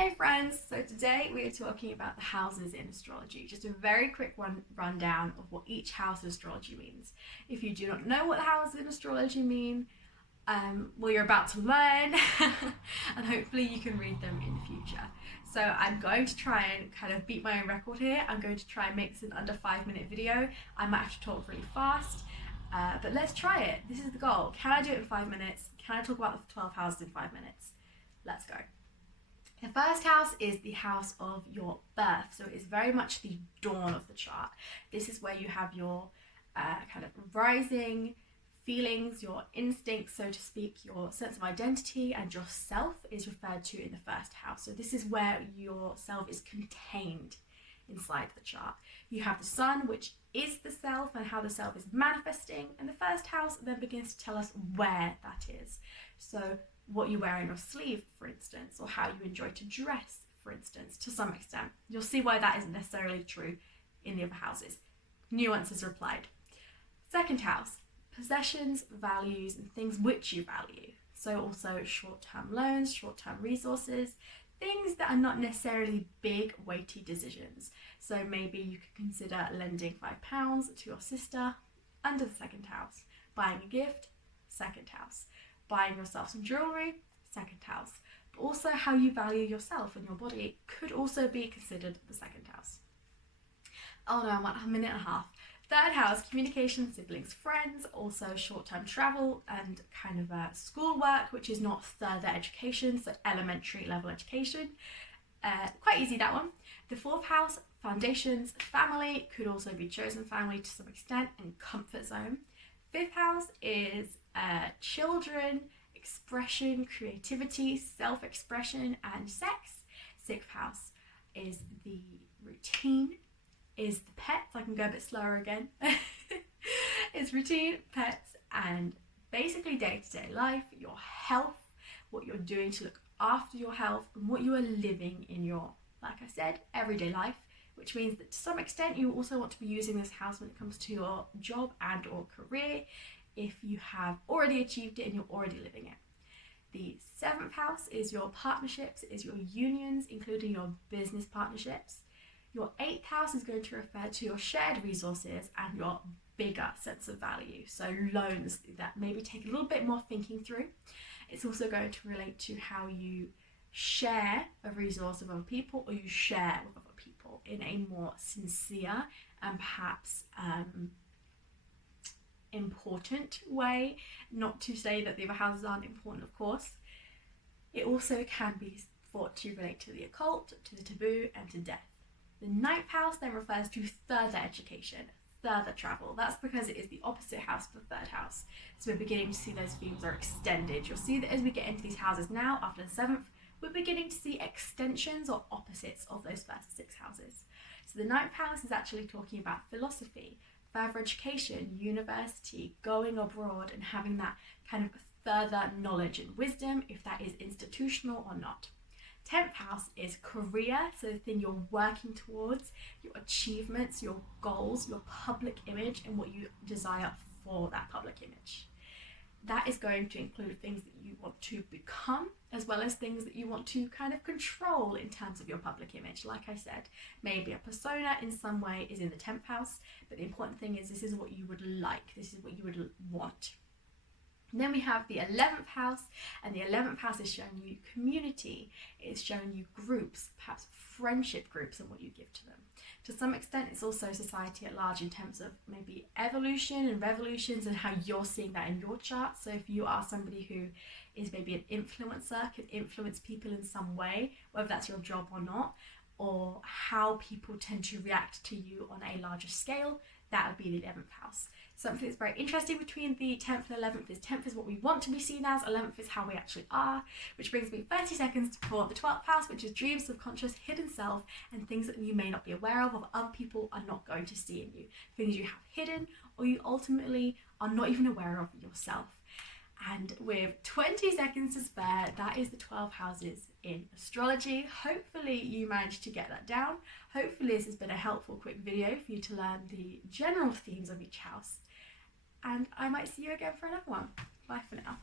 Hey friends, so today we are talking about the houses in astrology. Just a very quick rundown of what each house in astrology means. If you do not know what the houses in astrology mean, well, you're about to learn and hopefully you can read them in the future. So I'm going to try and kind of beat my own record here. I'm going to try and make this an under 5-minute video. I might have to talk really fast, but let's try it. This is the goal. Can I do it in 5 minutes? Can I talk about the 12 houses in 5 minutes? Let's go. The first house is the house of your birth, so it's very much the dawn of the chart. This is where you have your kind of rising feelings, your instincts, so to speak, your sense of identity, and yourself is referred to in the first house. So this is where your self is contained inside the chart. You have the sun, which is the self and how the self is manifesting, and the first house then begins to tell us where that is. So what you wear on your sleeve, for instance, or how you enjoy to dress, for instance, to some extent. You'll see why that isn't necessarily true in the other houses. Nuances are applied. Second house, possessions, values, and things which you value. So also short-term loans, short-term resources, things that are not necessarily big, weighty decisions. So maybe you could consider lending £5 to your sister under the second house, buying a gift, second house, buying yourself some jewellery, second house. But also how you value yourself and your body could also be considered the second house. Oh no, I'm at a minute and a half. Third house, communication, siblings, friends, also short-term travel and kind of schoolwork, which is not further education, so elementary level education. Quite easy, that one. The fourth house, foundations, family, could also be chosen family to some extent, and comfort zone. Fifth house is children, expression, creativity, self-expression, and sex. Sixth house is the routine, is the pets. I can go a bit slower again. It's routine, pets, and basically day-to-day life, your health, what you're doing to look after your health, and what you are living in your, like I said, everyday life, which means that to some extent you also want to be using this house when it comes to your job and or career, if you have already achieved it and you're already living it. The seventh house is your partnerships, is your unions, including your business partnerships. Your eighth house is going to refer to your shared resources and your bigger sense of value. So loans that maybe take a little bit more thinking through. It's also going to relate to how you share a resource with other people, or you share with other people in a more sincere and perhaps important way. Not to say that the other houses aren't important, of course. It also can be thought to relate to the occult, to the taboo, and to death. The ninth house then refers to further education, further travel. That's because it is the opposite house of the third house. So we're beginning to see those themes are extended. You'll see that as we get into these houses now, after the seventh, we're beginning to see extensions or opposites of those first 6 houses. So the ninth house is actually talking about philosophy, further education, university, going abroad, and having that kind of further knowledge and wisdom, if that is institutional or not. 10th house is career, so the thing you're working towards, your achievements, your goals, your public image, and what you desire for that public image. That is going to include things that you want to become, as well as things that you want to kind of control in terms of your public image. Like I said, maybe a persona in some way is in the 10th house, but the important thing is this is what you would like, this is what you would want. And then we have the 11th house, and the 11th house is showing you community. It's showing you groups, perhaps friendship groups, and what you give to them. To some extent, it's also society at large in terms of maybe evolution and revolutions and how you're seeing that in your chart. So if you are somebody who is maybe an influencer, can influence people in some way, whether that's your job or not, or how people tend to react to you on a larger scale, that would be the 11th house. Something that's very interesting between the 10th and 11th is 10th is what we want to be seen as, 11th is how we actually are, which brings me 30 seconds for the 12th house, which is dreams, subconscious, hidden self, and things that you may not be aware of, or other people are not going to see in you. Things you have hidden, or you ultimately are not even aware of yourself. And with 20 seconds to spare, that is the 12 houses in astrology. Hopefully you managed to get that down. Hopefully this has been a helpful quick video for you to learn the general themes of each house. And I might see you again for another one. Bye for now.